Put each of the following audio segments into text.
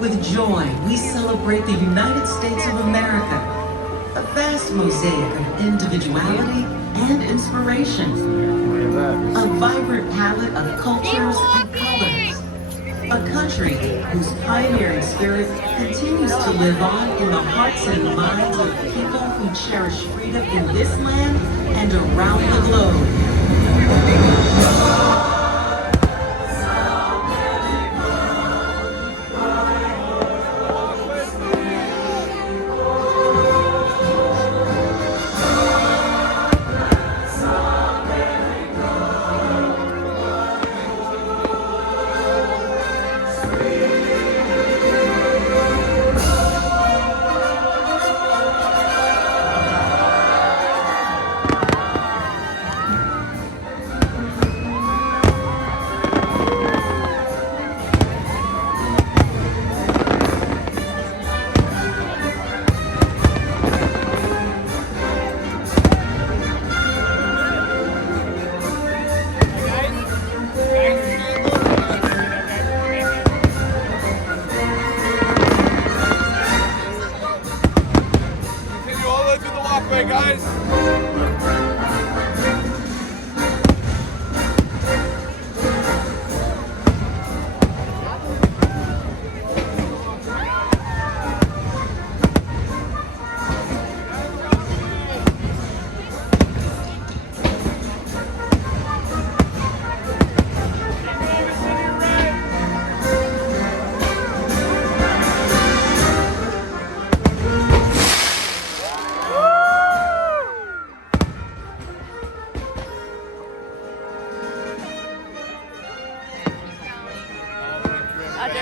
With joy, we celebrate the United States of America, a vast mosaic of individuality and inspiration, a vibrant palette of cultures and colors, a country whose pioneering spirit continues to live on in the hearts and minds of people who cherish freedom in this land and around the globe.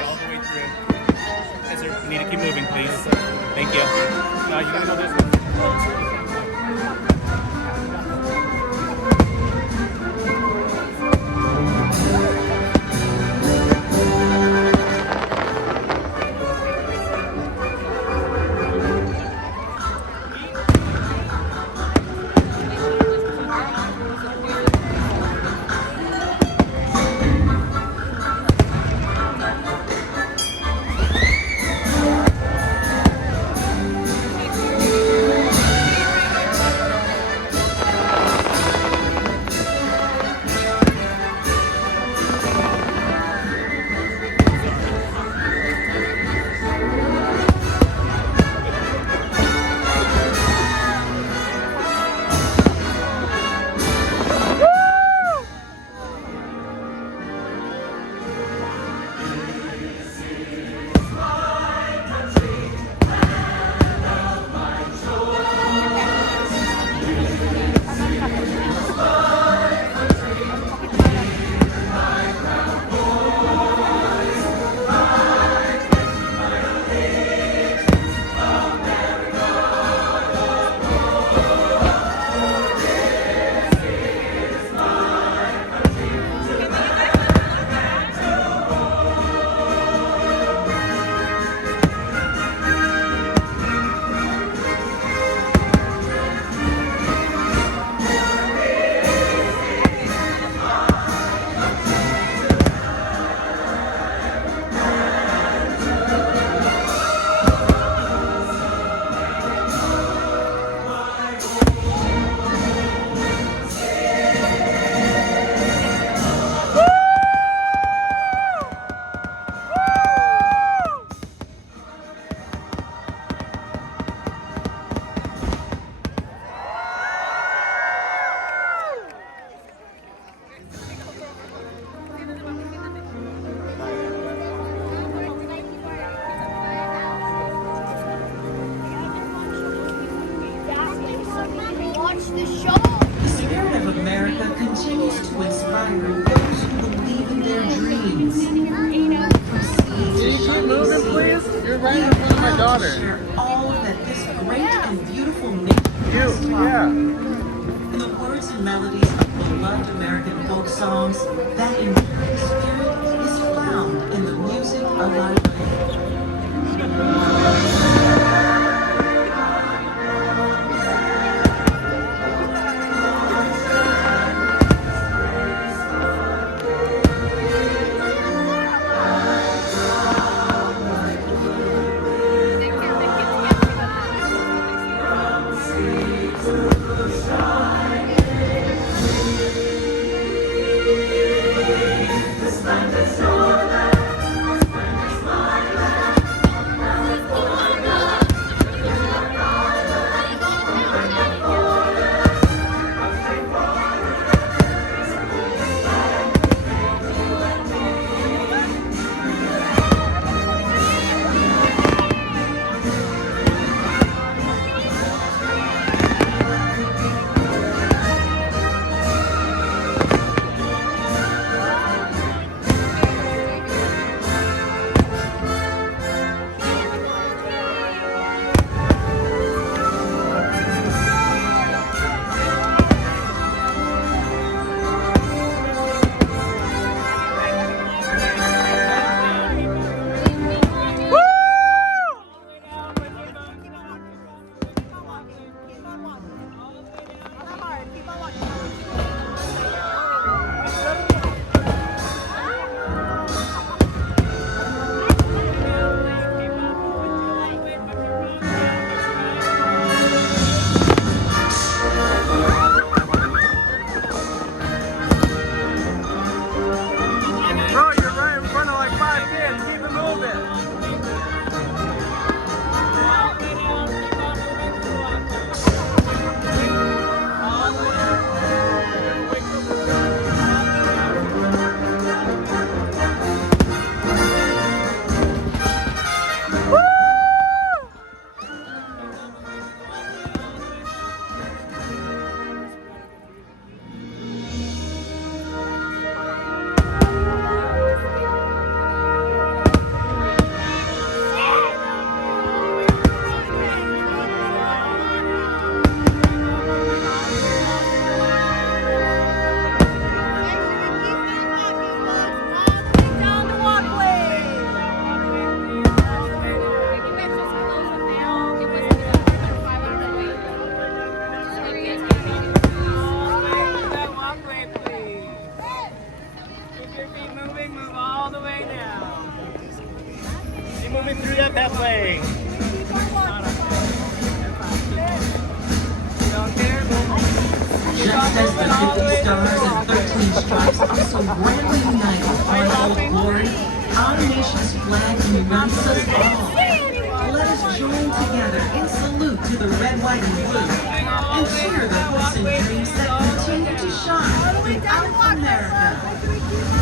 All the way through. Yes, sir. You need to keep moving, please. Thank you. You gotta go this way. The spirit of America continues to inspire those who believe in their dreams. Can you keep moving, please? You're right in front of my daughter. Share all that this great and beautiful nation has to offer. In the words and melodies of beloved American folk songs, that enduring spirit is found in the music of our land. moving through that pathway. Just as the 50 stars and 13 stripes are so grandly united on Old Glory, our nation's flag unites us all. Let us join together in salute to the red, white, and blue, and cheer the hopes and dreams that continue to shine throughout America.